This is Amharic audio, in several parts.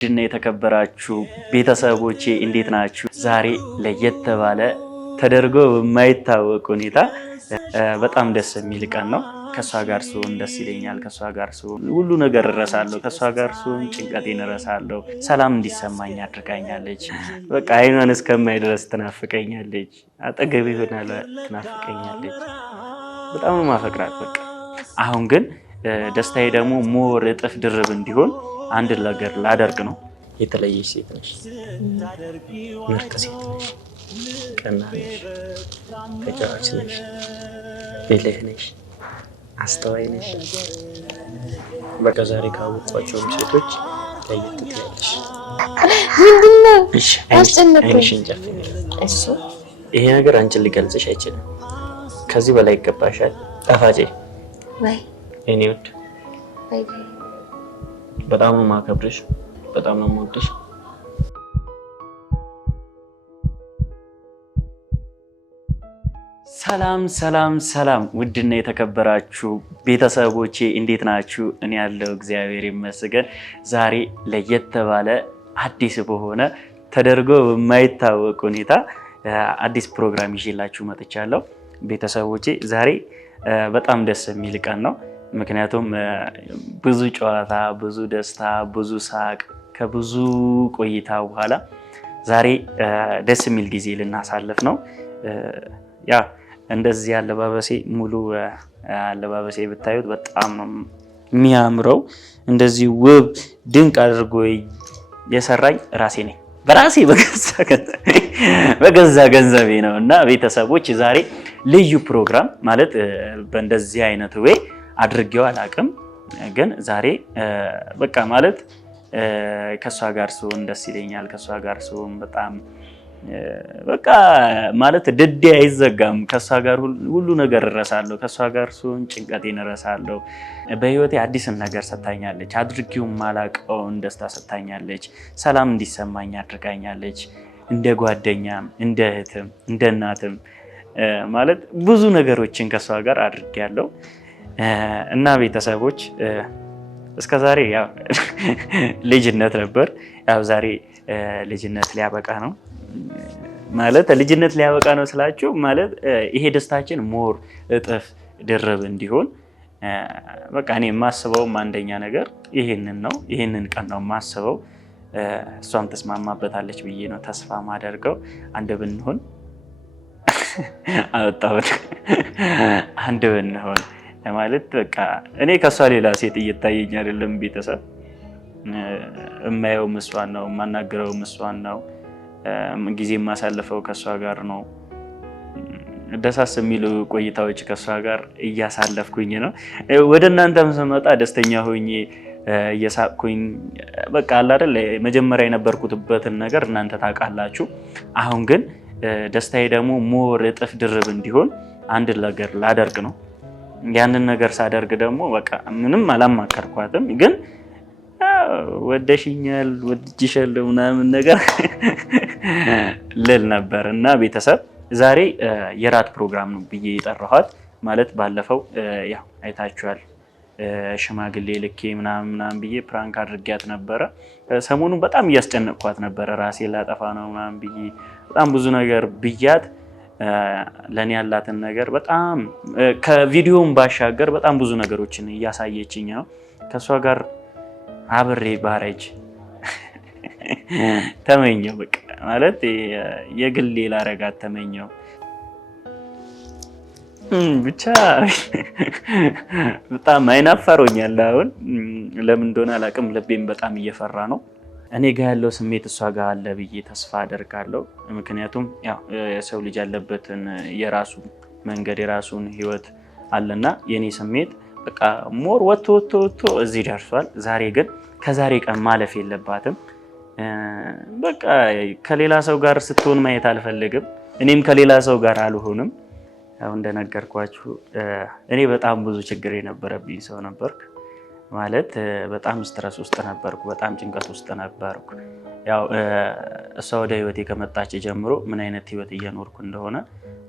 ድና የተከበራችሁ ቤተሰቦቼ እንዴት ናችሁ? ዛሬ ለየት ባለ ተደርጎ በማይታወቅ ሁኔታ በጣም ደስ የሚል ቀን ነው። ከሷ ጋር ስሆን ደስ ይለኛል። ከሷ ጋር ስሆን ሁሉ ነገር እረሳለሁ። ከሷ ጋር ስሆን ጭንቀቴን እረሳለሁ። ሰላም እንዲሰማኝ አድርጋኛለች። በቃ አይኗን እስከማይ ድረስ ትናፍቀኛለች። አጠገቤ ሆና ትናፍቀኛለች። በጣም ነው ማፈቅራት። በቃ አሁን ግን ደስታዬ ደግሞ ሞር እጥፍ ድርብ እንዲሆን አንድ ነገር ላደርግ ነው። የተለየች ሴት ነሽ፣ ምርጥ ሴት ነሽ፣ ቀና ነሽ፣ ተጫዋች ነሽ፣ ብልህ ነሽ፣ አስተዋይ ነሽ። በቃ ዛሬ ካወቋቸውም ሴቶች ለየት ትያለሽ። ምንድነው? አይንሽን ጨፍኝ። ይሄ ነገር አንቺን ሊገልጽሽ አይችልም። ከዚህ በላይ ይገባሻል። ጣፋጬ እኔ ውድ በጣም ነው ማከብርሽ፣ በጣም ነው የምወድሽ። ሰላም ሰላም ሰላም! ውድና የተከበራችሁ ቤተሰቦቼ እንዴት ናችሁ? እኔ ያለው እግዚአብሔር ይመስገን። ዛሬ ለየት ባለ አዲስ በሆነ ተደርጎ በማይታወቅ ሁኔታ አዲስ ፕሮግራም ይዤላችሁ መጥቻለሁ። ቤተሰቦቼ ዛሬ በጣም ደስ የሚል ቀን ነው። ምክንያቱም ብዙ ጨዋታ፣ ብዙ ደስታ፣ ብዙ ሳቅ ከብዙ ቆይታ በኋላ ዛሬ ደስ የሚል ጊዜ ልናሳልፍ ነው። ያ እንደዚህ አለባበሴ ሙሉ አለባበሴ ብታዩት በጣም ነው የሚያምረው። እንደዚህ ውብ ድንቅ አድርጎ የሰራኝ ራሴ ነኝ። በራሴ በገዛ ገንዘቤ ነው። እና ቤተሰቦች ዛሬ ልዩ ፕሮግራም ማለት በእንደዚህ አይነት ወይ አድርጌው አላቅም፣ ግን ዛሬ በቃ ማለት ከሷ ጋር ስሆን ደስ ይለኛል። ከሷ ጋር ስሆን በጣም በቃ ማለት ድዴ አይዘጋም። ከሷ ጋር ሁሉ ነገር እረሳለሁ። ከሷ ጋር ስሆን ጭንቀቴን እረሳለሁ። በህይወቴ አዲስን ነገር ሰጥታኛለች። አድርጌው ማላቀውን ደስታ ሰጥታኛለች። ሰላም እንዲሰማኝ አድርጋኛለች። እንደ ጓደኛም፣ እንደ እህትም፣ እንደ እናትም ማለት ብዙ ነገሮችን ከሷ ጋር አድርጌያለሁ። እና ቤተሰቦች እስከዛሬ ያው ልጅነት ነበር። ያው ዛሬ ልጅነት ሊያበቃ ነው። ማለት ልጅነት ሊያበቃ ነው ስላችሁ ማለት ይሄ ደስታችን ሞር እጥፍ ድርብ እንዲሆን በቃ እኔ የማስበውም አንደኛ ነገር ይሄንን ነው። ይሄንን ቀን ነው የማስበው። እሷም ተስማማበታለች ብዬ ነው ተስፋ ማደርገው። አንድ ብንሆን አወጣሁት አንድ ብንሆን ማለት በቃ እኔ ከሷ ሌላ ሴት እየታየኝ አይደለም። ቤተሰብ እማየው እሷን ነው፣ የማናገረው እሷን ነው፣ ጊዜ የማሳልፈው ከሷ ጋር ነው። ደሳስ የሚሉ ቆይታዎች ከሷ ጋር እያሳለፍኩኝ ነው። ወደ እናንተም ስመጣ ደስተኛ ሆኜ እየሳቅኩኝ በቃ አለ አይደል መጀመሪያ የነበርኩትበትን ነገር እናንተ ታውቃላችሁ። አሁን ግን ደስታዬ ደግሞ ሞር እጥፍ ድርብ እንዲሆን አንድ ነገር ላደርግ ነው። ያንን ነገር ሳደርግ ደግሞ በቃ ምንም አላማከርኳትም፣ ግን ወደሽኛል፣ ወድጄሻለሁ ምናምን ነገር ልል ነበር። እና ቤተሰብ ዛሬ የራት ፕሮግራም ነው ብዬ የጠራኋት ማለት ባለፈው ያው አይታችኋል። ሽማግሌ ልኬ ምናምን ብዬ ፕራንክ አድርጊያት ነበረ። ሰሞኑን በጣም እያስጨነቅኳት ነበረ። ራሴ ላጠፋ ነው ምናምን ብዬ በጣም ብዙ ነገር ብያት ለኔ ያላትን ነገር በጣም ከቪዲዮም ባሻገር በጣም ብዙ ነገሮችን እያሳየችኝ ነው። ከሷ ጋር አብሬ ባረጅ ተመኘው። በቃ ማለት የግሌ ላረጋት ተመኘው። ብቻ በጣም አይናፈሮኛል። አሁን ለምን እንደሆነ አላውቅም፣ ልቤም በጣም እየፈራ ነው። እኔ ጋር ያለው ስሜት እሷ ጋር አለ ብዬ ተስፋ አደርጋለሁ። ምክንያቱም ያው የሰው ልጅ ያለበትን የራሱ መንገድ የራሱን ህይወት አለና የኔ ስሜት በቃ ሞር ወጥቶ እዚህ ደርሷል። ዛሬ ግን ከዛሬ ቀን ማለፍ የለባትም። በቃ ከሌላ ሰው ጋር ስትሆን ማየት አልፈልግም። እኔም ከሌላ ሰው ጋር አልሆንም። ያው እንደነገርኳችሁ እኔ በጣም ብዙ ችግር የነበረብኝ ሰው ነበርኩ። ማለት በጣም ስትረስ ውስጥ ነበርኩ፣ በጣም ጭንቀት ውስጥ ነበርኩ። ያው እሷ ወደ ህይወቴ ከመጣች ጀምሮ ምን አይነት ህይወት እየኖርኩ እንደሆነ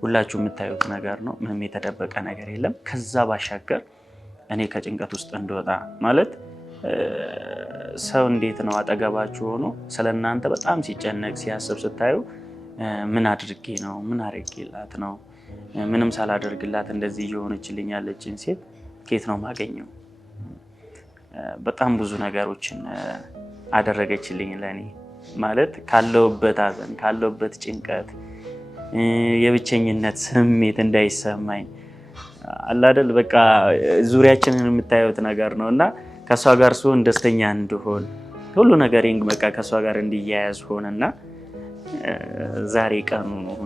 ሁላችሁ የምታዩት ነገር ነው። ምንም የተደበቀ ነገር የለም። ከዛ ባሻገር እኔ ከጭንቀት ውስጥ እንደወጣ ማለት ሰው እንዴት ነው አጠገባችሁ ሆኖ ስለናንተ በጣም ሲጨነቅ ሲያስብ ስታዩ ምን አድርጌ ነው ምን አድርጌላት ነው ምንም ሳላደርግላት እንደዚህ እየሆነችልኝ ያለችን ሴት ከየት ነው ማገኘው? በጣም ብዙ ነገሮችን አደረገችልኝ ለኔ ማለት ካለውበት ሐዘን ካለውበት ጭንቀት የብቸኝነት ስሜት እንዳይሰማኝ አላደል በቃ ዙሪያችንን የምታዩት ነገር ነውና ከሷ ጋር ስሆን ደስተኛ እንድሆን ሁሉ ነገር በቃ ከሷ ጋር እንዲያያዝ ሆነና ዛሬ ቀኑ ነው።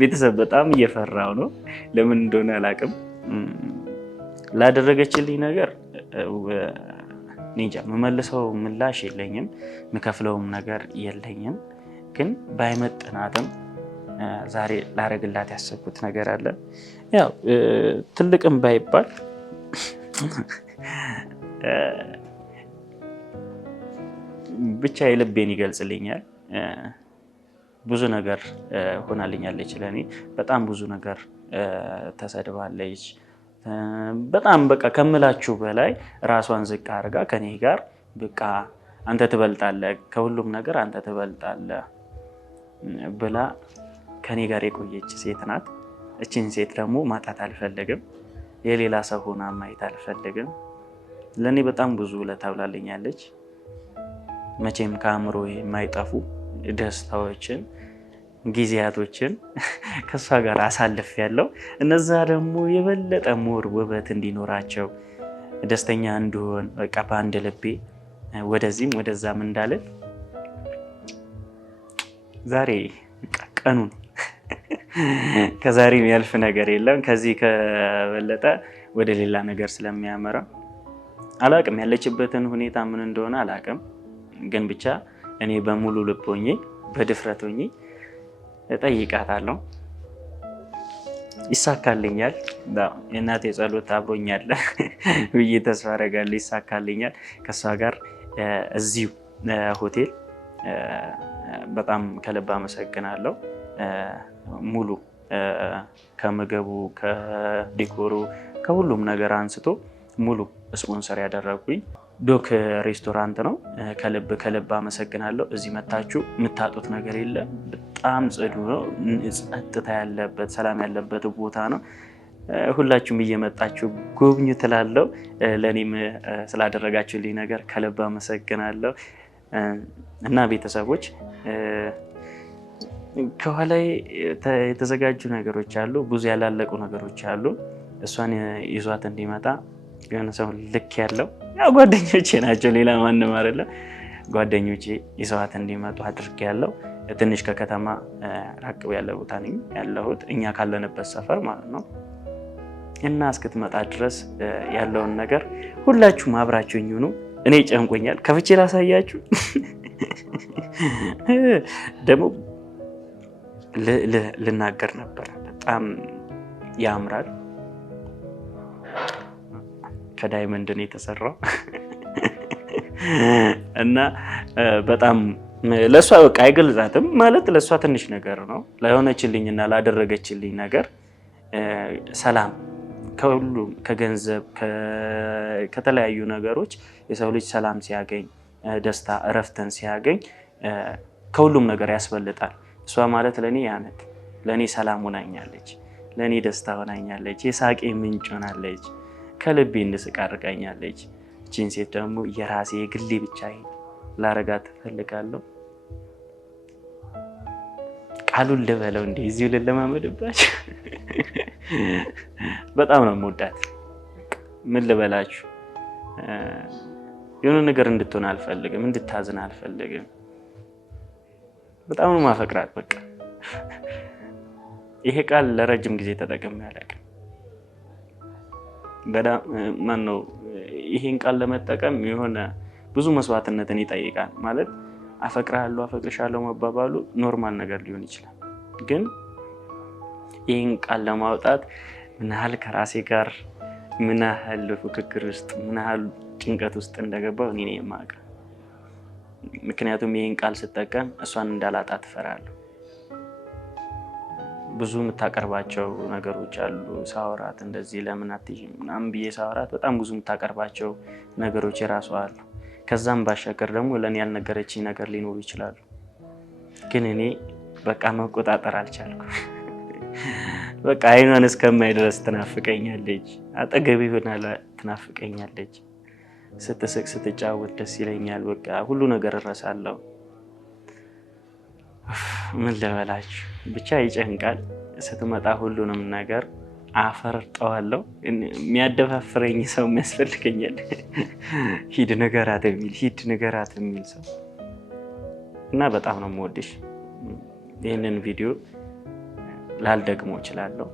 ቤተሰብ በጣም እየፈራው ነው። ለምን እንደሆነ አላውቅም። ላደረገችልኝ ነገር እንጃ መመልሰው ምላሽ የለኝም፣ ምከፍለውም ነገር የለኝም። ግን ባይመጥናትም ዛሬ ላረግላት ያሰብኩት ነገር አለ። ያው ትልቅም ባይባል ብቻ የልቤን ይገልጽልኛል። ብዙ ነገር ሆናልኛለች ለኔ። በጣም ብዙ ነገር ተሰድባለች። በጣም በቃ ከምላችሁ በላይ ራሷን ዝቅ አድርጋ ከኔ ጋር በቃ አንተ ትበልጣለህ፣ ከሁሉም ነገር አንተ ትበልጣለህ ብላ ከኔ ጋር የቆየች ሴት ናት። እቺን ሴት ደግሞ ማጣት አልፈልግም። የሌላ ሰው ሆና ማየት አልፈልግም። ለኔ በጣም ብዙ ውለታ ውላለኛለች። መቼም ከአእምሮ የማይጠፉ ደስታዎችን ጊዜያቶችን ከሷ ጋር አሳልፍ ያለው እነዛ ደግሞ የበለጠ ሞር ውበት እንዲኖራቸው ደስተኛ እንድሆን በቃ በአንድ ልቤ ወደዚህም ወደዛም እንዳልል ዛሬ ቀኑ ነው። ከዛሬ የሚያልፍ ነገር የለም። ከዚህ ከበለጠ ወደ ሌላ ነገር ስለሚያመራ አላቅም። ያለችበትን ሁኔታ ምን እንደሆነ አላቅም። ግን ብቻ እኔ በሙሉ ልብ ሆኜ በድፍረት ሆኜ እጠይቃታለሁ። ይሳካልኛል። የእናቴ ጸሎት አብሮኛል ብዬ ተስፋ አደርጋለሁ። ይሳካልኛል ከሷ ጋር እዚሁ ሆቴል። በጣም ከልብ አመሰግናለሁ። ሙሉ ከምግቡ ከዲኮሩ ከሁሉም ነገር አንስቶ ሙሉ ስፖንሰር ያደረጉኝ ዶክ ሬስቶራንት ነው። ከልብ አመሰግናለሁ። እዚህ መታችሁ የምታጡት ነገር የለም። በጣም ጽዱ ነው። ጸጥታ ያለበት ሰላም ያለበት ቦታ ነው። ሁላችሁም እየመጣችሁ ጎብኙ ትላለሁ። ለእኔም ስላደረጋችሁልኝ ነገር ከልብ አመሰግናለሁ። እና ቤተሰቦች ከኋላ የተዘጋጁ ነገሮች አሉ፣ ብዙ ያላለቁ ነገሮች አሉ። እሷን ይዟት እንዲመጣ የሆነ ሰው ልክ ያለው ያው ጓደኞቼ ናቸው፣ ሌላ ማንም አይደለም። ጓደኞቼ ይዘዋት እንዲመጡ አድርጌያለሁ። ትንሽ ከከተማ ራቅ ያለ ቦታ ነኝ ያለሁት፣ እኛ ካለንበት ሰፈር ማለት ነው። እና እስክትመጣ ድረስ ያለውን ነገር ሁላችሁም አብራችሁኝ ሁኑ። እኔ ጨንቆኛል፣ ከፍቼ ላሳያችሁ። ደግሞ ልናገር ነበር። በጣም ያምራል። ከዳይመንድ ነው የተሰራው እና በጣም ለሷ በቃ አይገልጻትም ማለት ለሷ ትንሽ ነገር ነው። ለሆነችልኝና ላደረገችልኝ ነገር ሰላም ከሁሉም ከገንዘብ ከተለያዩ ነገሮች የሰው ልጅ ሰላም ሲያገኝ ደስታ እረፍትን ሲያገኝ ከሁሉም ነገር ያስበልጣል። እሷ ማለት ለኔ ያነት ለኔ ሰላም ሆናኛለች፣ ለኔ ደስታ ሆናኛለች፣ የሳቄ ምንጭ ሆናለች፣ ከልቤ እንድስቅ አድርጋኛለች። እቺን ሴት ደግሞ የራሴ የግሌ ብቻ ላረጋት እፈልጋለሁ። ቃሉን ልበለው እንዴ እዚሁ ልለማመድባችሁ። በጣም ነው የምወዳት። ምን ልበላችሁ፣ የሆነ ነገር እንድትሆን አልፈልግም፣ እንድታዝን አልፈልግም። በጣም ነው ማፈቅራት። በቃ ይሄ ቃል ለረጅም ጊዜ ተጠቅሜ አላውቅም። በጣም ማን ነው ይሄን ቃል ለመጠቀም የሆነ ብዙ መስዋዕትነትን ይጠይቃል። ማለት አፈቅርሃለሁ አፈቅርሻለሁ መባባሉ ኖርማል ነገር ሊሆን ይችላል። ግን ይሄን ቃል ለማውጣት ምን ያህል ከራሴ ጋር ምን ያህል ፉክክር ውስጥ ምን ያህል ጭንቀት ውስጥ እንደገባው እኔ ነኝ የማውቀው። ምክንያቱም ይሄን ቃል ስጠቀም እሷን እንዳላጣት እፈራለሁ። ብዙ የምታቀርባቸው ነገሮች አሉ። ሳወራት እንደዚህ ለምን አትይዥም ምናምን ብዬ ሳወራት በጣም ብዙ የምታቀርባቸው ነገሮች የራሷ አሉ። ከዛም ባሻገር ደግሞ ለእኔ ያልነገረችኝ ነገር ሊኖሩ ይችላሉ። ግን እኔ በቃ መቆጣጠር አልቻልኩም። በቃ አይኗን እስከማይ ድረስ ትናፍቀኛለች፣ አጠገቤ ሆና ትናፍቀኛለች። ስትስቅ ስትጫወት ደስ ይለኛል። በቃ ሁሉ ነገር እረሳለሁ። ምን ልበላችሁ ብቻ ይጨንቃል። ስትመጣ ሁሉንም ነገር አፈርጠዋለሁ። የሚያደፋፍረኝ ሰው የሚያስፈልገኛል። ሂድ ንገራት የሚል ሰው እና በጣም ነው የምወድሽ። ይህንን ቪዲዮ ላልደግሞ እችላለሁ፣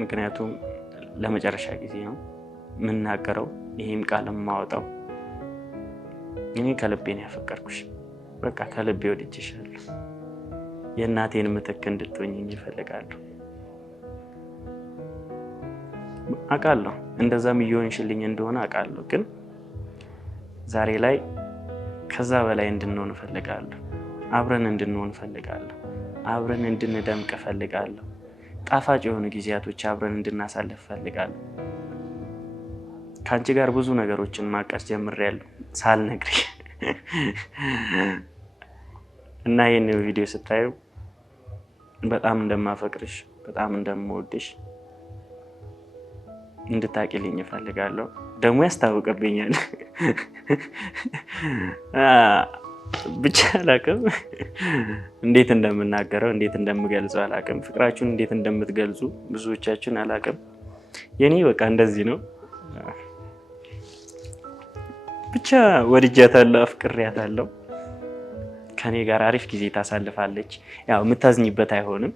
ምክንያቱም ለመጨረሻ ጊዜ ነው የምናገረው። ይህም ቃል የማወጣው እኔ ከልቤ ነው ያፈቀርኩሽ። በቃ ከልቤ ወድጄሻለሁ። የእናቴን ምትክ እንድትሆኚኝ እፈልጋለሁ። አውቃለሁ እንደዛም እየሆንሽልኝ እንደሆነ አውቃለሁ። ግን ዛሬ ላይ ከዛ በላይ እንድንሆን እፈልጋለሁ። አብረን እንድንሆን እፈልጋለሁ። አብረን እንድንደምቅ እፈልጋለሁ። ጣፋጭ የሆኑ ጊዜያቶች አብረን እንድናሳልፍ እፈልጋለሁ። ከአንቺ ጋር ብዙ ነገሮችን ማቀድ ጀምሬያለሁ ሳልነግርሽ እና ይህን ቪዲዮ ስታዩ በጣም እንደማፈቅርሽ በጣም እንደምወድሽ እንድታቂልኝ እፈልጋለሁ። ደግሞ ያስታውቅብኛል። ብቻ አላቅም እንዴት እንደምናገረው እንዴት እንደምገልጸው አላቅም። ፍቅራችሁን እንዴት እንደምትገልጹ ብዙዎቻችሁን አላቅም። የኔ በቃ እንደዚህ ነው። ብቻ ወድጃታለሁ፣ አፍቅሬያታለሁ። ከኔ ጋር አሪፍ ጊዜ ታሳልፋለች። ያው የምታዝኝበት አይሆንም፣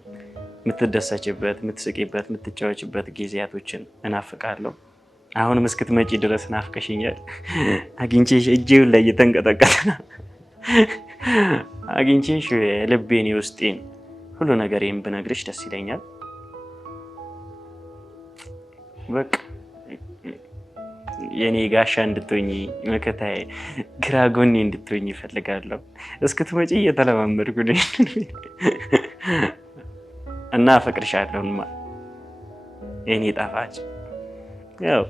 የምትደሰችበት፣ የምትስቂበት፣ የምትጫወችበት ጊዜያቶችን እናፍቃለሁ። አሁንም እስክትመጪ ድረስ ናፍቀሽኛል። አግኝቼሽ እጄውን ላይ እየተንቀጠቀጠ ነው። አግኝቼሽ ልቤን የውስጤን ሁሉ ነገሬን ብነግርሽ ደስ ይለኛል። በቃ የኔ ጋሻ እንድትሆኚ መከታዬ፣ ግራ ጎኔ እንድትሆኚ እፈልጋለሁ። እስክትመጪ እየተለማመድኩ ነኝ እና አፈቅርሻለሁማ የኔ ጣፋጭ። ያው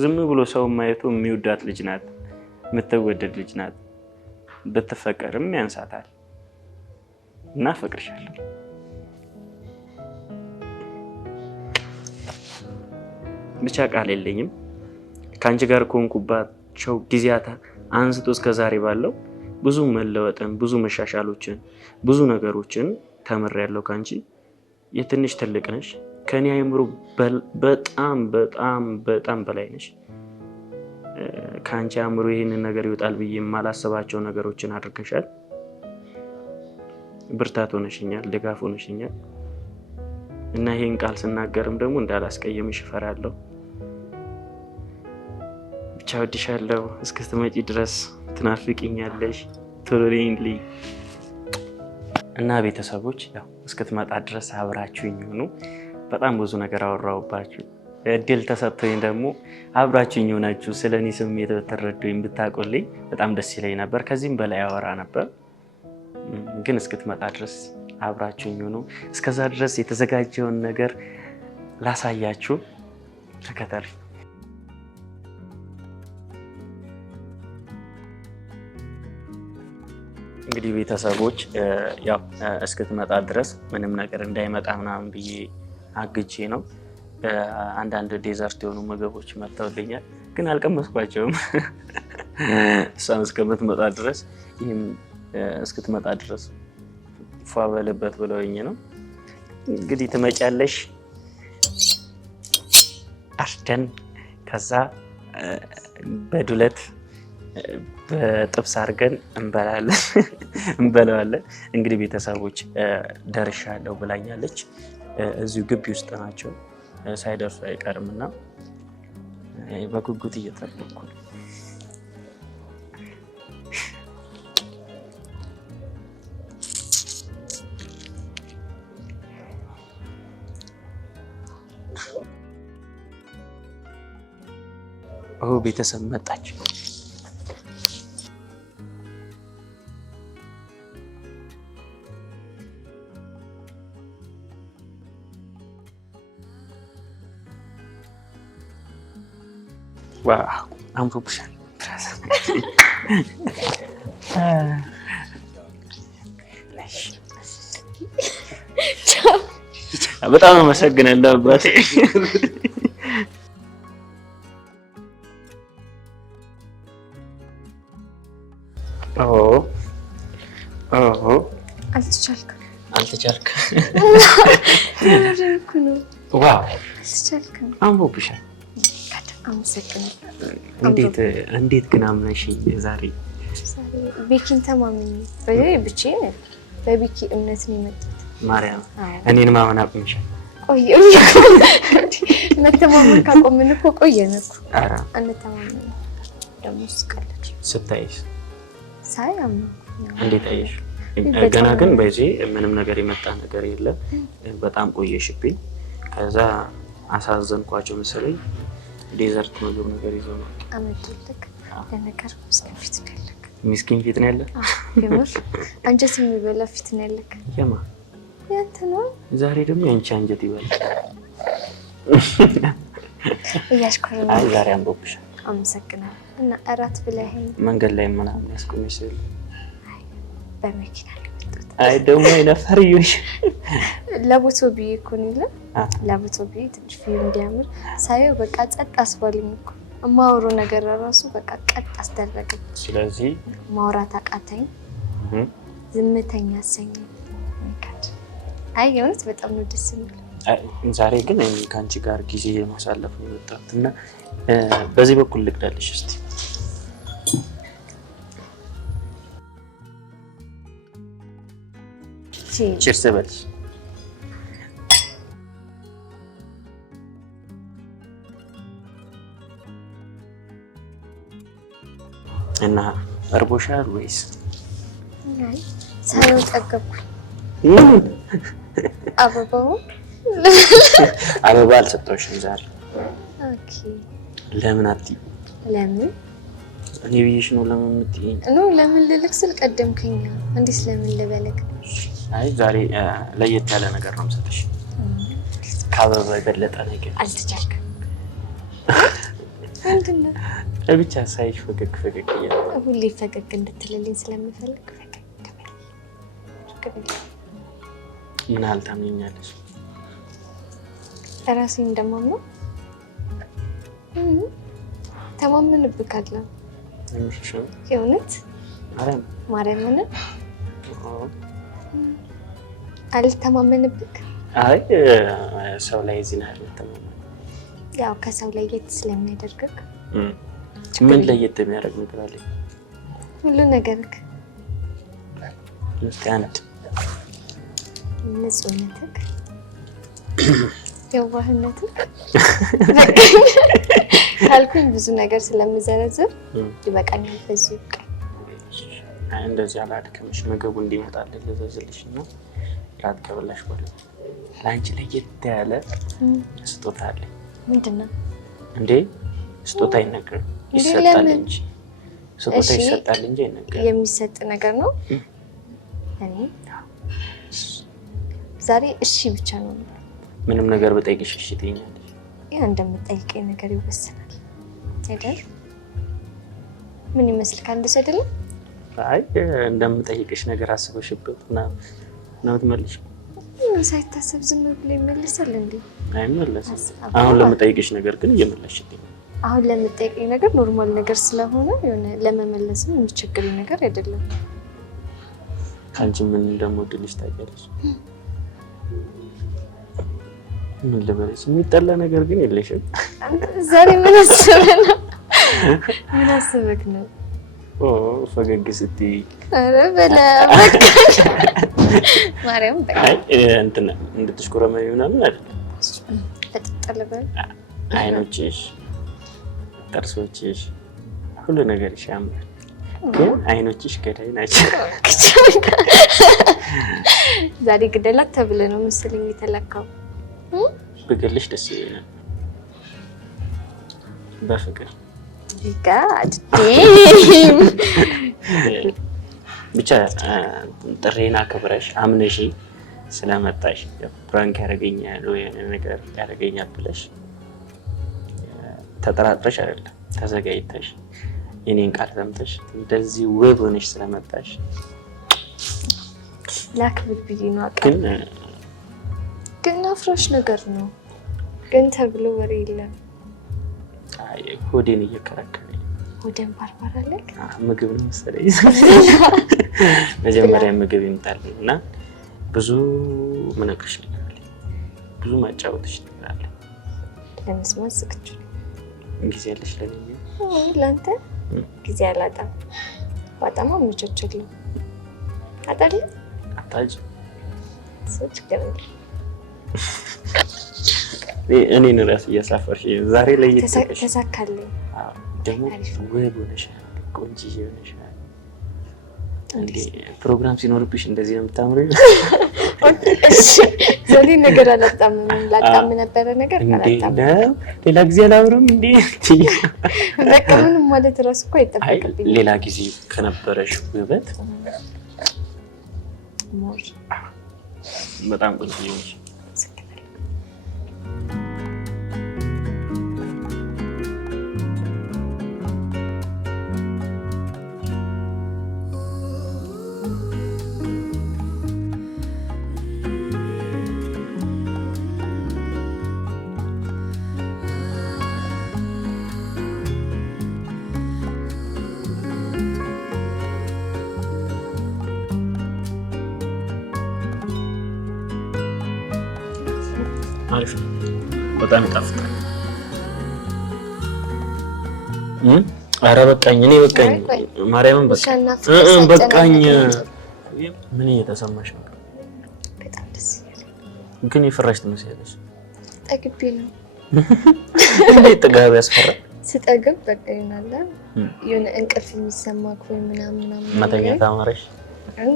ዝም ብሎ ሰው ማየቱ የሚወዳት ልጅ ናት፣ የምትወደድ ልጅ ናት። ብትፈቀርም ያንሳታል እና አፈቅርሻለሁ። ብቻ ቃል የለኝም። ከአንቺ ጋር ከሆንኩባቸው ጊዜያት አንስቶ እስከዛሬ ባለው ብዙ መለወጥን፣ ብዙ መሻሻሎችን፣ ብዙ ነገሮችን ተምሬያለሁ ከአንቺ። የትንሽ ትልቅ ነሽ፣ ከኔ አእምሮ በጣም በጣም በጣም በላይ ነሽ። ከአንቺ አእምሮ ይህንን ነገር ይወጣል ብዬ የማላስባቸው ነገሮችን አድርገሻል። ብርታት ሆነሽኛል፣ ድጋፍ ሆነሽኛል እና ይህን ቃል ስናገርም ደግሞ እንዳላስቀየምሽ እፈራለሁ። ብቻ ወድሻለሁ። እስክትመጪ ድረስ ትናፍቂኛለሽ። ቶሎ ነይልኝ እና ቤተሰቦች ያው እስክትመጣ ድረስ አብራችሁኝ ሆኑ። በጣም ብዙ ነገር አወራሁባችሁ። እድል ተሰጥቶኝ ደግሞ አብራችሁኝ ሆናችሁ ስለኔ ስሜት ብትረዱኝ ብታቆልኝ በጣም ደስ ይለኝ ነበር። ከዚህም በላይ አወራ ነበር፣ ግን እስክትመጣ ድረስ አብራችሁኝ ሆኑ። እስከዛ ድረስ የተዘጋጀውን ነገር ላሳያችሁ፣ ተከተሉ። እንግዲህ ቤተሰቦች ያው እስክትመጣ ድረስ ምንም ነገር እንዳይመጣ ምናምን ብዬ አግቼ ነው። አንዳንድ ዴዘርት የሆኑ ምግቦች መጥተውልኛል፣ ግን አልቀመስኳቸውም። እሷም እስከምትመጣ ድረስ ይህም እስክትመጣ ድረስ ፏ በልበት ብለውኝ ነው። እንግዲህ ትመጫለሽ አርደን ከዛ በዱለት በጥብስ አድርገን እንበላዋለን። እንግዲህ ቤተሰቦች ደርሻለሁ ብላኛለች። እዚሁ ግቢ ውስጥ ናቸው፣ ሳይደርሱ አይቀርም እና በጉጉት እየጠበቅኩ ነው። ቤተሰብ መጣች። ዋው አምሮብሻል። በጣም አመሰግናለሁ አባቴ። አልተቻልክም። ዋው አልተቻልክም። አምሮብሻል። አመሰግናለሁ። እንዴት ግን አምነሽኝ ዛሬ ቤኪን ተማምኜ ብቻዬን በቤኪ እምነት ነው የመጣሁት። ማርያም እኔን ማመን አቁምሻል። ቆየ መተማመን ካቆምን እኮ ቆየን እኮ። አንተማመን ደግሞ ስቀለች ስታይሽ ሳይ አምነው። እንዴት አየሽ? ገና ግን በዚህ ምንም ነገር የመጣ ነገር የለም። በጣም ቆየሽብኝ። ከዛ አሳዘንኳቸው መሰለኝ። ዴዘርት ምግብ ነገር ይዘው ነው አመጡልክ። ለነገር ምስኪን ፊት ነው ያለ። ግምር አንጀት የሚበላ ፊት ነው ያለክ። የማ ያንተ ነው። ዛሬ ደግሞ ያንቺ አንጀት ይበላል። እያሽኮረመ አይ ዛሬ አምሮብሻል። አመሰግናለሁ። እና እራት ብለኸኝ መንገድ ላይ ምናምን ያስቆመሽ ስል በመኪና ለመጣሁት። አይ ደግሞ ይነፈርዩሽ ለቦቶ ብዬ እኮ ነው የለም ለቦቶ ብዬ ትንሽ ፊልም እንዲያምር ሳየው በቃ ጸጥ አስባለኝ እኮ። የማወራው ነገር ራሱ በቃ ቀጥ አስደረገኝ። ስለዚህ ማውራት አቃተኝ። ዝምተኛ አሰኘኝ። አይ የእውነት በጣም ነው ደስ የሚለው። ዛሬ ግን ከአንቺ ጋር ጊዜ ማሳለፍ ነው የመጣሁት እና በዚህ በኩል ልቅዳልሽ እስቲ። ቺርስ በልሽ እና እርቦሻል ወይስ? አይ ሳይው ጠገብኩኝ። አበባው አበባ አልሰጠሁሽም ዛሬ። ኦኬ ለምን አትይ? ለምን እኔ ብዬሽ ነው ለምን የምትይኝ? ለምን ልልክ ስል ቀደምከኝ። እንዴት ለምን ልበልክ? አይ ዛሬ ለየት ያለ ነገር ነው የምሰጥሽ። ከአበባ የበለጠ ነገር። አልተቻልክም። ምንድን ነው? ብቻ ሳይሽ ፈገግ እያለ ሁሌ ፈገግ እንድትልልኝ ስለምፈልግ ፈገግ በል። ምን ያህል ታምኛለሽ? እራሴን እንደማምነው ተማመንብካለሁ። የእውነት ማርያምን አልተማመንብክ? አይ ሰው ላይ እዚህ ነው ያልተማመን። ያው ከሰው ለየት ስለሚያደርግክ። ምን ለየት የሚያደርግ ነገር አለ? ሁሉ ነገርክ። አንድ ንጹህነትክ፣ የዋህነትክ ካልኩኝ ብዙ ነገር ስለምዘረዝር ይበቃኛል። በዚህ ይብቃኝ። እንደዚህ አላድክምሽ። ምግቡ እንዲመጣልኝ ልዘዝልሽ እና ራት ከበላሽ በኋላ ለአንቺ ለየት ያለ ስጦታ አለኝ። ምንድን ነው እንዴ? ስጦታ አይነገርም፣ ይሰጣል እንጂ። ስጦታ ይሰጣል እንጂ አይነገርም። የሚሰጥ ነገር ነው። እኔ ዛሬ እሺ ብቻ ነው። ምንም ነገር በጠይቅሽ እሺ ትይኛለሽ? ያ እንደምጠይቀኝ ነገር ይወሰናል አይደል? ምን ይመስልካል? እንደሱ አይደለም? አይ እንደምጠይቅሽ ነገር አስበሽበት ነው ትመልሽ። ሳይታሰብ ዝም ብሎ ይመለሳል እንዴ? አይመለስም። አሁን ለምጠይቅሽ ነገር ግን እየመለስሽልኝ። አሁን ለምጠይቀኝ ነገር ኖርማል ነገር ስለሆነ የሆነ ለመመለስም የሚቸግር ነገር አይደለም። ካንቺ ምን እንደምወድልሽ ታውቂያለሽ። ምን ልበልሽ? የሚጠላ ነገር ግን የለሽም። ዛሬ ምን አስበህ ነው? ምን አስበህ ነው? ፈገግ ስትይ። ኧረ በላ በቃ ማርያም በቃ። አይ እንትን እንድትሽኮረመኝ ምናምን አይደለም። ተጠጠለበል አይኖችሽ፣ ጥርሶችሽ፣ ሁሉ ነገርሽ ያምራል። ግን አይኖችሽ ገዳይ ናቸው። ዛሬ ግደላት ተብለህ ነው መሰለኝ የተለካው። ብገልሽ ደስ ይለኛል። በፍቅር ጋድ ብቻ ጥሬና ክብረሽ አምነሽ ስለመጣሽ ፕራንክ ያደርገኛል ወይ ነገር ያደርገኛል ብለሽ ተጠራጥረሽ አይደለም። ተዘጋጅተሽ የኔን ቃል ሰምተሽ እንደዚህ ውብ ሆነሽ ስለመጣሽ ላክብር ብዬ ነው። ግን አፍራሽ ነገር ነው። ግን ተብሎ ወሬ የለም። አይ ሆዴን እየከራከረኝ ሆዴን ባርባር አለክ። ምግብ ነው መሰለኝ። መጀመሪያ ምግብ ይምጣልኝ እና ብዙ ምነግርሽ ነገር አለ። ብዙ ማጫወትሽ ነገር አለ። ለመስማት ዝግጁ ነኝ። ጊዜ ያለሽ ለኔ? ለአንተ ጊዜ አላጣም። ባጣማ ምቾችልኝ አጣሪ አታጅ ሰዎች ገና እኔን ራስ እያሳፈርሽ ዛሬ ላይ ተሳካልኝ። ደግሞ ውብ ሆነሻል፣ ቆንጆ ሆነሻል። እንዴ ፕሮግራም ሲኖርብሽ እንደዚህ ነው የምታምሪው። እሺ ዘሌ ነገር አላጣምም። ላጣም ነበረ ነገር አላጣም። ሌላ ጊዜ አላምርም እንዴ? በቃ ምንም ማለት ራሱ እኮ አይጠበቅብኝም። ሌላ ጊዜ ከነበረሽ ውበት ሞር በጣም ቆንጆ ነሽ። አሪፍ በጣም ይጣፍጣል። ኧረ በቃኝ፣ እኔ በቃኝ፣ ማርያምን በቃኝ። ምን እየተሰማሽ ነው? በጣም ደስ ይላል። ግን የፈራሽ ትመስያለሽ። ጠግቤ ነው። እንዴት ጥጋብ ያስፈራል? ስጠግብ በቃ ይሆናል የሆነ እንቅልፍ የሚሰማክ ወይ ምናምን መተኛት አማረሽ?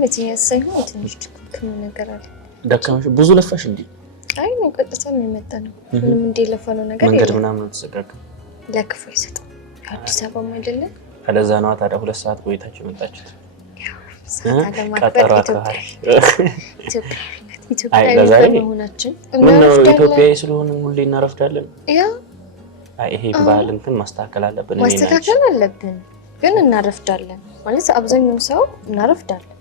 መተኛት ሳይሆን ትንሽ ድክም ነገር አለ። ደከመሽ? ብዙ ለፋሽ እንዴ? አይ ነው ቀጥታ ነው የመጣነው። ምንም እንደለፋ ነው ነገር መንገድ ምናምን ነው ተሰቃቀ ለክፉ ይሰጣል። አዲስ አበባ አይደለ? ከለዛ ነው ታዲያ 2 ሰዓት ቆይታችሁ መጣችሁት። ቀጠሮ አካባቢ ኢትዮጵያዊ መሆናችን ምነው ኢትዮጵያዊ ስለሆነ ሁሌ እናረፍዳለን? ያ ይሄ ባህል እንትን ማስተካከል አለብን። ማስተካከል አለብን ግን እናረፍዳለን ማለት አብዛኛው ሰው እናረፍዳለን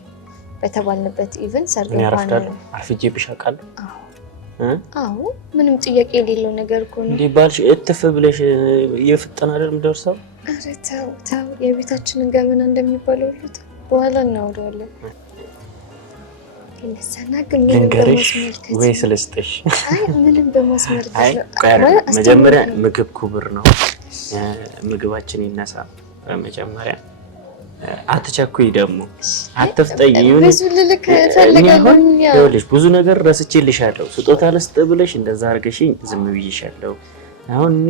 በተባልንበት ኢቨንት ሰርግ እንኳን አርፍጄብሽ አውቃለሁ። አዎ ምንም ጥያቄ የሌለው ነገር እኮ ነው። እንዴ ባልሽ እትፍ ብለሽ እየፈጠነ አይደል የምደርሰው? ኧረ ተው የቤታችንን ገመና እንደሚባለው ሁሉ በኋላ እናወራዋለን። እነሰና ግን ምንም በማስመልከት ወይ ስለስጥሽ? አይ ምንም በማስመልከት መጀመሪያ ምግብ ክቡር ነው። ምግባችን ይነሳ በመጀመሪያ። አትቸኩይ ደግሞ አትፍጠይ። ብዙ ልልክ ፈልጋለሁ። ይኸውልሽ ብዙ ነገር ረስቼልሻለሁ። ስጦታ ልስጥ ብለሽ እንደዛ አድርገሽኝ ዝም ብዬሻለሁ። አሁን እኔ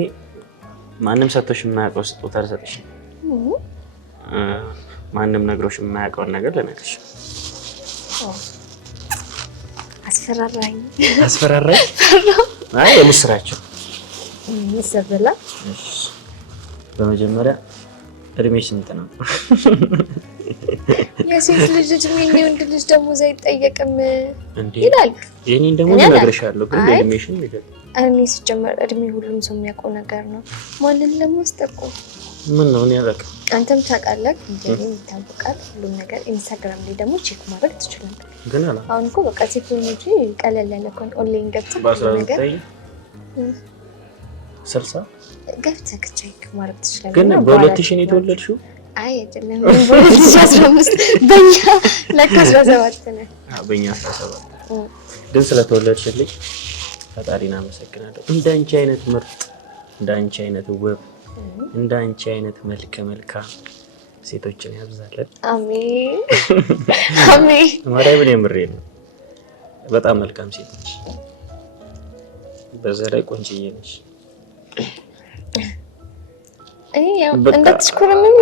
ማንም ሰጥቶሽ የማያውቀው ስጦታ ልሰጥሽ፣ ማንም ነግሮሽ የማያውቀውን ነገር ልነግርሽ። አስፈራራኝ? አይ የምስራቸው ይሰበላ። በመጀመሪያ እድሜሽ ስንት ነው? የሴት ልጅ እድሜ እና የወንድ ልጅ ደሞዝ አይጠየቅም ይላል። የኔን ደሞዝ እነግርሻለሁ ግን እድሜሽን ይላል። እኔ ሲጀመር እድሜ ሁሉም ሰው የሚያውቀው ነገር ነው። ማንን ለማስጠቆም ምን ነው? እኔ አላውቅም። አንተም ታውቃለህ፣ እንደኔ ይታወቃል ሁሉም ነገር። ኢንስታግራም ላይ ደግሞ ቼክ ማድረግ ትችላለህ። ግን አሁን እኮ በቃ ቴክኖሎጂ ቀለል ያለ እኮ ኦንላይን ገብተህ በ1960 ገብተህ ቼክ ማድረግ ትችላለህ። ግን በ2000 ነው የተወለድሽው? አይ አይደለም፣ በ2015 በእኛ ለካ 17 ነው። በእኛ 17 ግን ስለተወለድሽልኝ ፈጣሪን አመሰግናለሁ። እንዳንቺ አይነት ምርጥ፣ እንዳንቺ አይነት ውብ፣ እንዳንቺ አይነት መልካም ሴቶችን ያብዛልን። አሜን አሜን። ማርያምን የምሬን ነው። በጣም መልካም ሴት ነሽ። በዛ ላይ ቆንጆዬ ነሽ። እንዳትሽኮረመሚ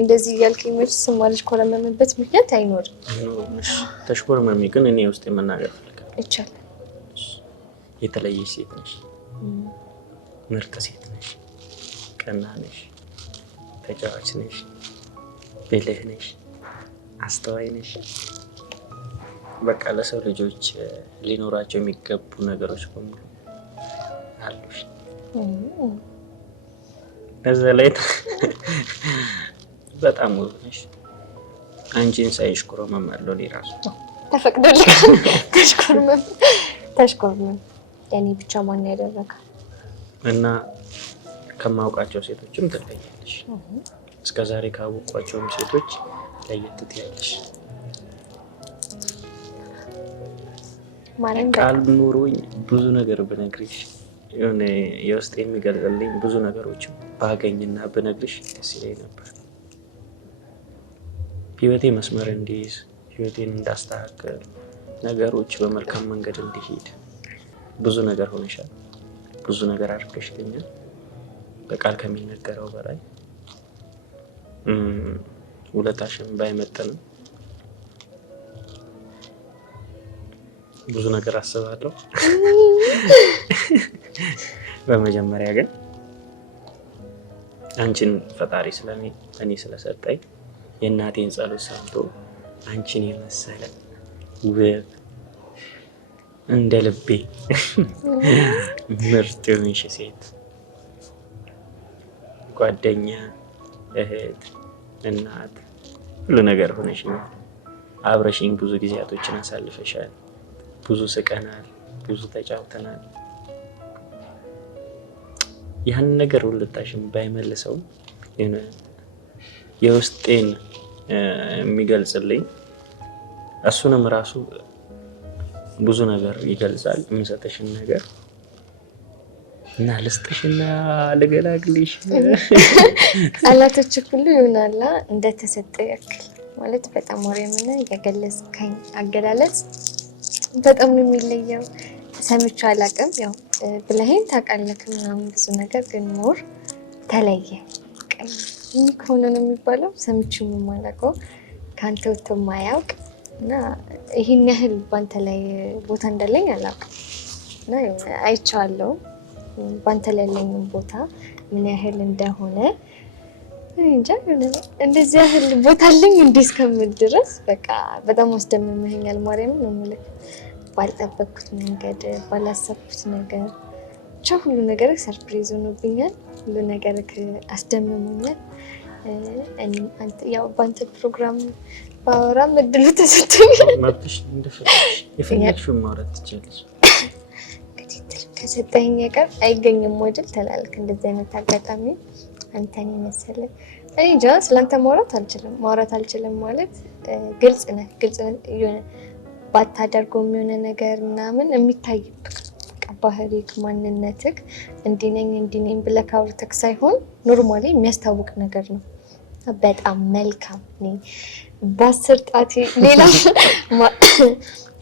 እንደዚህ እያልከኝ መች ስም አልሽኮረመምበት ምክንያት አይኖርም። ተሽኮረመሚ ግን እኔ ውስጥ የመናገር ፈልጋለሁ። ይቻላል። የተለየሽ ሴት ነሽ፣ ምርጥ ሴት ነሽ፣ ቀና ነሽ፣ ተጫዋች ነሽ፣ ብልህ ነሽ፣ አስተዋይ ነሽ። በቃ ለሰው ልጆች ሊኖራቸው የሚገቡ ነገሮች በሙሉ በዛ ላይ በጣም ውብ ነሽ። አንቺን ሳይሽ ኩርመማለሁ እኔ እራሱ ተፈቅዶልኝ ተሽኮርመም የኔ ብቻ ማን ያደረጋ እና ከማውቃቸው ሴቶችም ትለያለሽ። እስከዛሬ ካወቋቸውም ሴቶች ለየት ትያለሽ። ቃል ኑሮኝ ብዙ ነገር ብነግርሽ የሆነ የውስጥ የሚገልጽልኝ ብዙ ነገሮች ባገኝና ብነግርሽ ደስ ይለኝ ነበር። ህይወቴ መስመር እንዲይዝ፣ ህይወቴን እንዳስተካከል፣ ነገሮች በመልካም መንገድ እንዲሄድ ብዙ ነገር ሆነሻል። ብዙ ነገር አድርገሽልኛል። በቃል ከሚነገረው በላይ ውለታሽን ባይመጥንም ብዙ ነገር አስባለሁ። በመጀመሪያ ግን አንቺን ፈጣሪ እኔ ስለሰጠኝ የእናቴን ጸሎት ሰምቶ አንቺን የመሰለ ውብ እንደ ልቤ ምርጥ የሆንሽ ሴት ጓደኛ፣ እህት፣ እናት ሁሉ ነገር ሆነሽኛል። አብረሽኝ ብዙ ጊዜያቶችን አሳልፈሻል። ብዙ ስቀናል፣ ብዙ ተጫውተናል። ያን ነገር ሁለታሽም ባይመልሰው የውስጤን የሚገልጽልኝ እሱንም ራሱ ብዙ ነገር ይገልጻል። የምሰጥሽን ነገር እና ልስጥሽና ልገላግልሽ ቃላቶች ሁሉ ይሆናላ እንደተሰጠ ያክል ማለት በጣም ማርያምና የገለጽከኝ አገላለጽ በጣም ነው የሚለየው። ሰምቼው አላውቅም። ያው ብለኸኝ ታውቃለህ ምናምን ብዙ ነገር ግን ሞር ተለየ። ምን ከሆነ ነው የሚባለው ሰምቼው የማላውቀው ከአንተ ወጥቶ የማያውቅ እና ይሄን ያህል ባንተ ላይ ቦታ እንዳለኝ አላውቅም እና አይቼዋለሁ። ባንተ ላይ ያለኝን ቦታ ምን ያህል እንደሆነ እንጃ። እንደዚህ ያህል ቦታ አለኝ እንዴ እስከምል ድረስ በቃ በጣም አስደምመኸኛል። ማርያምን ነው የምልህ። ባልጠበቅኩት መንገድ ባላሰብኩት ነገር ብቻ ሁሉ ነገር ሰርፕራይዝ ሆኖብኛል። ሁሉ ነገር አስደምሞኛል። አንተ ያው ባንተ ፕሮግራም ባወራም እድሉ ተሰጥቶኛል። መብትሽ እንደፈለግሽ የፈለግሽውን ማውራት ትችያለሽ። ከሰጠኸኝ ቀር አይገኝም ወድል ተላልክ። እንደዚህ አይነት አጋጣሚ አንተን የመሰለ እኔ እንጃ ስለአንተ ማውራት አልችልም ማለት ግልጽ ነህ የሆነ ባታደርገው የሚሆነ ነገር ምናምን የሚታይብህ ባህሪክ ማንነትክ እንዲህ ነኝ ብለህ አውርተክ ሳይሆን ኖርማሊ የሚያስታውቅ ነገር ነው። በጣም መልካም ነኝ። በ10 ጣቴ ሌላ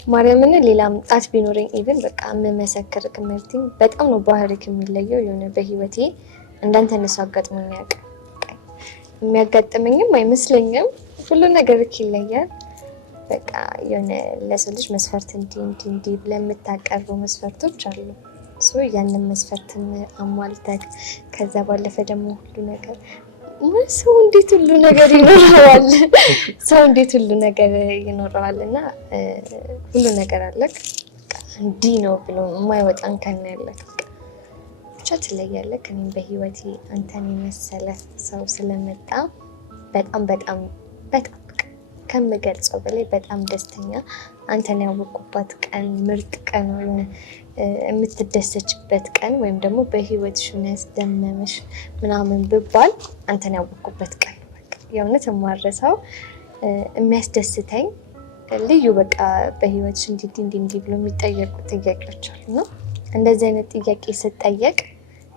ማርያምን ሌላም ጣት ቢኖረኝ ኢቭን በቃ የምመሰክርክ ምርቲን በጣም ነው ባህሪክ የሚለየው። የሆነ በህይወቴ እንዳንተ ነሱ አጋጥሞኝ ያውቅ የሚያጋጥመኝም አይመስለኝም። ሁሉ ነገርክ ይለያል። በቃ የሆነ ለሰው ልጅ መስፈርት እንዲህ ብለህ የምታቀርበው መስፈርቶች አሉ። ያንን መስፈርትን አሟልተክ ከዛ ባለፈ ደግሞ ሁሉ ነገር ሰው እንዴት ሁሉ ነገር ይኖረዋል? ሰው እንዴት ሁሉ ነገር ይኖረዋል? እና ሁሉ ነገር አለክ እንዲህ ነው ብሎ የማይወጣን ከና ያለክ ብቻ ትለያለክ። እኔም በህይወቴ አንተን የመሰለ ሰው ስለመጣ በጣም ከምገልጸው በላይ በጣም ደስተኛ። አንተን ያወቅኩባት ቀን ምርጥ ቀን ነው። የምትደሰችበት ቀን ወይም ደግሞ በህይወትሽ ያስደመመሽ ምናምን ብባል አንተን ያወቅኩበት ቀን በቃ የእውነት የማረሳው የሚያስደስተኝ ልዩ በቃ በህይወትሽ እንዲህ ብሎ የሚጠየቁ ጥያቄዎች አሉ ነው። እንደዚህ አይነት ጥያቄ ስጠየቅ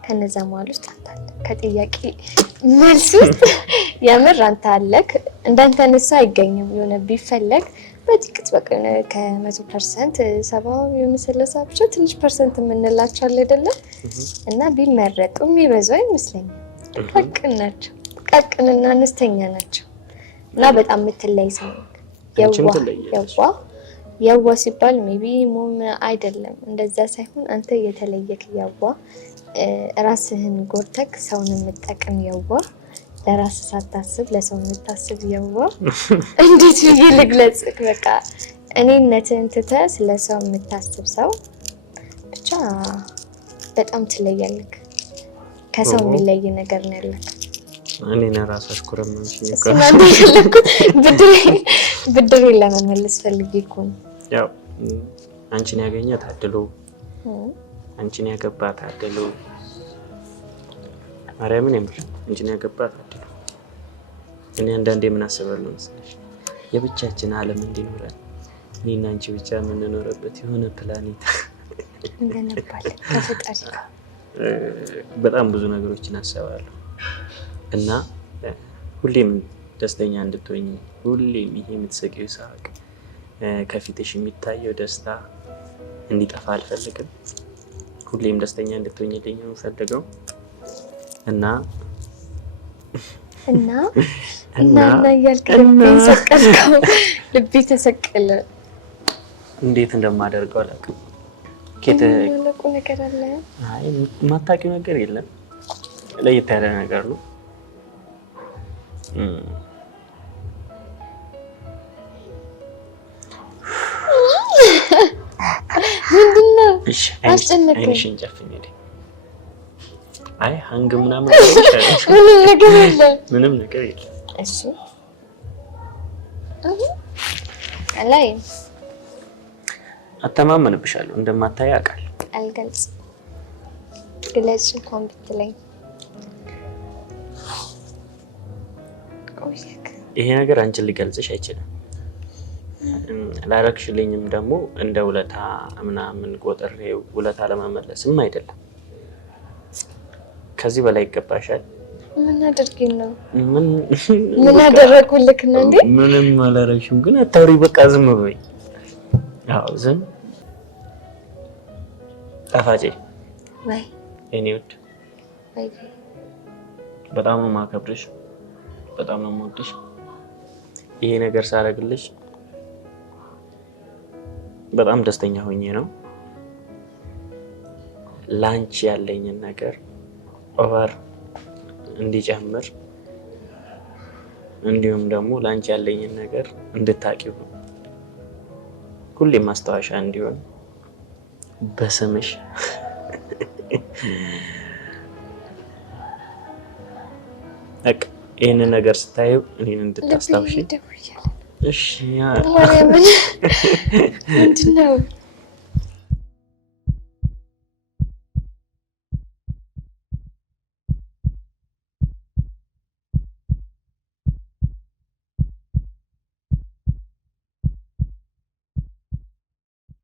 ከነዛ መሀል ውስጥ አንተ አለ። ከጥያቄ መልስ ውስጥ የምር አንተ አለክ። እንዳንተ ነሳ አይገኝም። የሆነ ቢፈለግ በጥቂት በቃ ከ100% 70 30 ብቻ ትንሽ ፐርሰንት የምንላቸው አለ አይደለ? እና ቢመረጡ የሚበዙ አይመስለኝም። ጥቃቅንና አነስተኛ ናቸው እና በጣም የምትለይ ሰው የዋ ሲባል ሜቢ ሞም አይደለም እንደዛ ሳይሆን አንተ የተለየክ የዋ ራስህን ጎርተክ ሰውን የምጠቅም የዋ ለራስ ሳታስብ ለሰው የምታስብ የዋ እንዴት ብዬ ልግለጽክ? በቃ እኔነትህን ትተህ ስለሰው የምታስብ ሰው ብቻ በጣም ትለያለክ። ከሰው የሚለይ ነገር ነው ያለው። እኔና ራስ አሽኩረምንሽኝ እኮ እናንተ ያለኩት ብድሬ ለመመለስ ፈልጌ እኮ ነው። ያው አንቺን ያገኘ ታድሎ፣ አንቺን ያገባ ታድሎ፣ ማርያምን የምር አንቺን ያገባ ታድሎ። እኔ አንዳንዴ ምን አስባለሁ መሰለሽ የብቻችን ዓለም እንዲኖረን እኔና አንቺ ብቻ የምንኖርበት የሆነ ፕላኔት እንገነባለን ከፈጣሪ ጋር። በጣም ብዙ ነገሮችን አስባለሁ እና ሁሌም ደስተኛ እንድትሆኝ፣ ሁሌም ይሄ የምትስቂው ሳቅ፣ ከፊትሽ የሚታየው ደስታ እንዲጠፋ አልፈልግም። ሁሌም ደስተኛ እንድትሆኝልኝ ነው የምፈልገው እና እያልክ ልቤን ሰቀልከው። ልቤ ተሰቀለ። እንዴት እንደማደርገው አላውቅም። ለቁ ነገር አለ። አይ የማታውቂው ነገር የለም። ለየት ያለ ነገር ነው። ምንድነው? እሺ አስጨነቀኝ። አይንሽን ጨፍኝ። አይ ሀንግ ምናምን ምንም ነገር የለም። እሺ አላይ አተማመንብሻለሁ። እንደማታይ አውቃለሁ። አልገልጽም። ግለጽ እንኳን ብትለኝ ይሄ ነገር አንቺን ሊገልጽሽ አይችልም። ላረክሽልኝም ደግሞ እንደ ውለታ ምናምን ቆጥሬ ውለታ ለመመለስም አይደለም። ከዚህ በላይ ይገባሻል። ምን አድርጌ ነው? ምን አደረኩልክ ነው እንዴ? ምንም አላረግሽም፣ ግን አታውሪ። በቃ ዝም በይ። አዎ ዝም ጣፋጬ ወይ እኔ ውድ ወይ በጣም ነው የማከብርሽ፣ በጣም ነው የምወድሽ። ይሄ ነገር ሳረግልሽ በጣም ደስተኛ ሆኜ ነው። ላንቺ ያለኝን ነገር ኦቨር እንዲጨምር እንዲሁም ደግሞ ላንቺ ያለኝን ነገር እንድታቂው ሁሌም ማስታወሻ እንዲሆን በስምሽ በቃ ይሄንን ነገር ስታዩ እኔን እንድታስታውሺ። እሺ ያ ማርያምን ምንድነው?